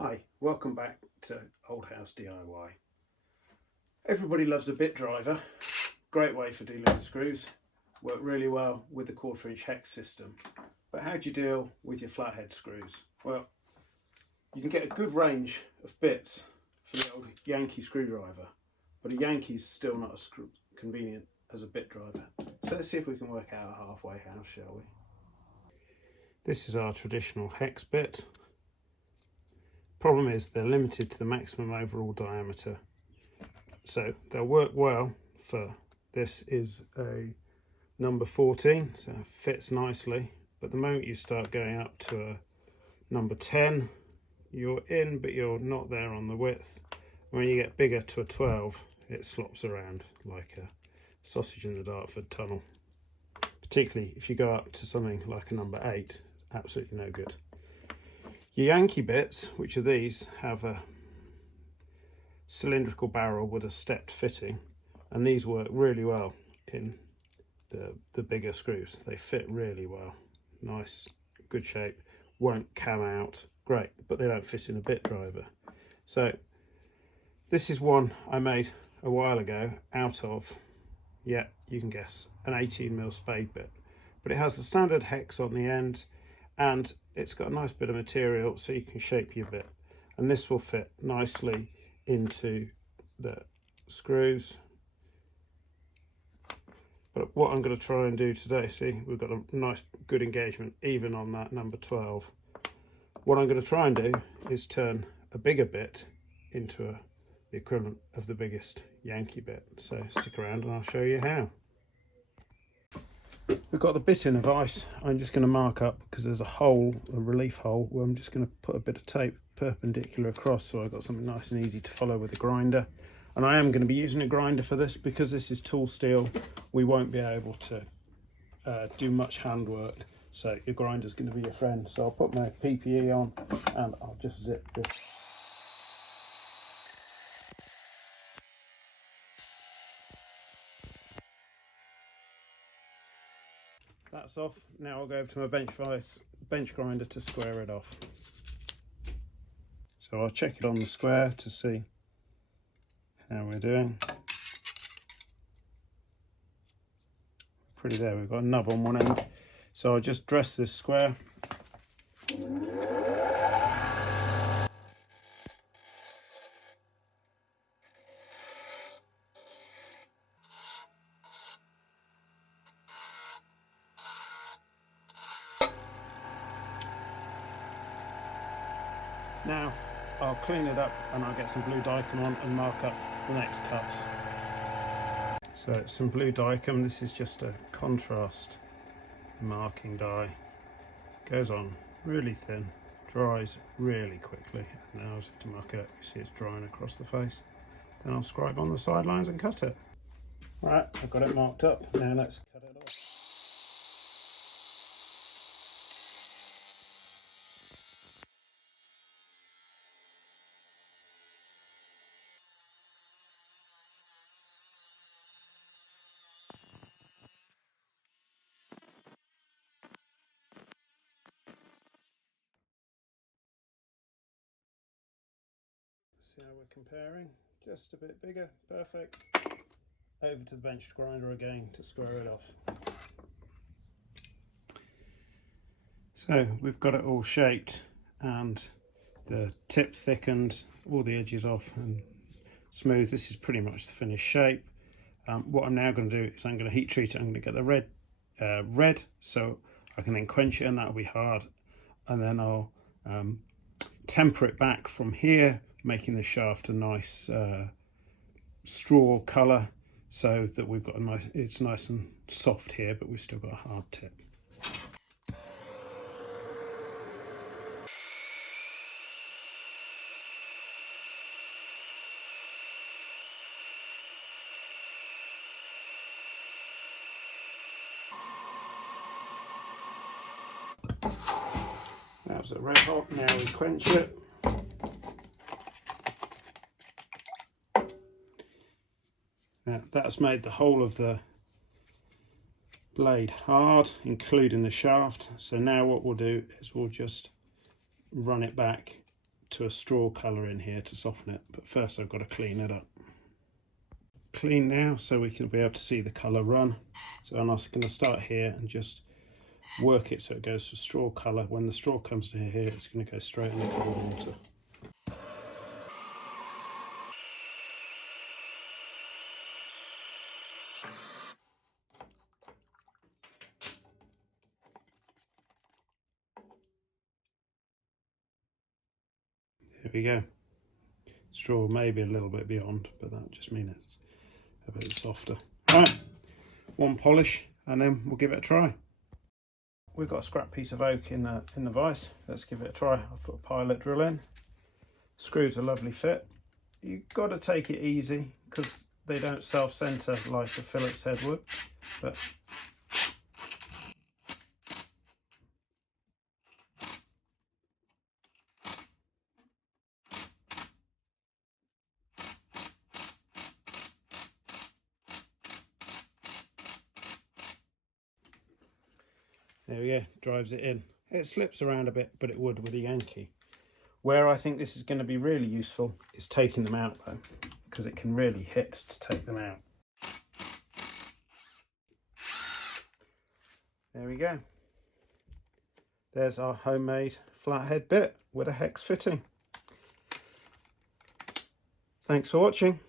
Hi, welcome back to Old House DIY. Everybody loves a bit driver. Great way for dealing with screws. Work really well with the 1/4 inch hex system. But how do you deal with your flathead screws? Well, you can get a good range of bits for the old Yankee screwdriver, but a Yankee's still not as convenient as a bit driver. So let's see if we can work out a halfway house, shall we? This is our traditional hex bit. Problem is they're limited to the maximum overall diameter, so they'll work well for this is a number 14, so it fits nicely, but the moment you start going up to a number 10 you're in, but you're not there on the width. When you get bigger to a 12 it slops around like a sausage in the Dartford tunnel, particularly if you go up to something like a number 8. Absolutely no good. Your Yankee bits, which are these, have a cylindrical barrel with a stepped fitting, and these work really well in the bigger screws. They fit really well, nice, good shape, won't cam out, great, but they don't fit in a bit driver. So this is one I made a while ago out of, yeah, you can guess, an 18mm spade bit, but it has the standard hex on the end, and it's got a nice bit of material so you can shape your bit, and this will fit nicely into the screws. But what I'm going to try and do today, see, we've got a nice good engagement even on that number 12. What I'm going to try and do is turn a bigger bit into the equivalent of the biggest Yankee bit. So stick around and I'll show you how. We've got the bit in of ice. I'm just going to mark up because there's a hole, a relief hole, where I'm just going to put a bit of tape perpendicular across, so I've got something nice and easy to follow with a grinder. And I am going to be using a grinder for this because this is tool steel. We won't be able to do much handwork, so your grinder's going to be your friend. So I'll put my PPE on and I'll just zip this. That's off. Now I'll go over to my bench grinder to square it off. So I'll check it on the square to see how we're doing. Pretty there, we've got a nub on one end. So I'll just dress this square. Now I'll clean it up and I'll get some blue Dykem on and mark up the next cuts. So some blue Dykem, this is just a contrast marking dye. Goes on really thin, dries really quickly, and now to mark it up, you see it's drying across the face. Then I'll scribe on the sidelines and cut it. Right, I've got it marked up, now let's cut it off. See how we're comparing? Just a bit bigger, perfect. Over to the bench grinder again to square it off. So we've got it all shaped and the tip thickened, all the edges off and smooth. This is pretty much the finished shape. What I'm now going to do is I'm going to heat treat it. I'm going to get the red so I can then quench it, and that'll be hard, and then I'll temper it back from here, making the shaft a nice straw colour, so that we've got a nice, it's nice and soft here, but we've still got a hard tip. That was a red hot, now we quench it. Now that's made the whole of the blade hard, including the shaft. So now what we'll do is we'll just run it back to a straw colour in here to soften it, but first I've got to clean it up. Clean now so we can be able to see the colour run. So I'm also going to start here and just work it so it goes to straw colour. When the straw comes to here, it's going to go straight in the cold water. There we go. Straw maybe a little bit beyond, but that just means it's a bit softer. Right, one polish and then we'll give it a try. We've got a scrap piece of oak in the vise. Let's give it a try. I've put a pilot drill in. Screws a lovely fit. You've got to take it easy because they don't self-center like a Phillips head would, but there we go, drives it in. It slips around a bit, but it would with a Yankee. Where I think this is going to be really useful is taking them out though, because it can really hit to take them out. There we go. There's our homemade flathead bit with a hex fitting. Thanks for watching.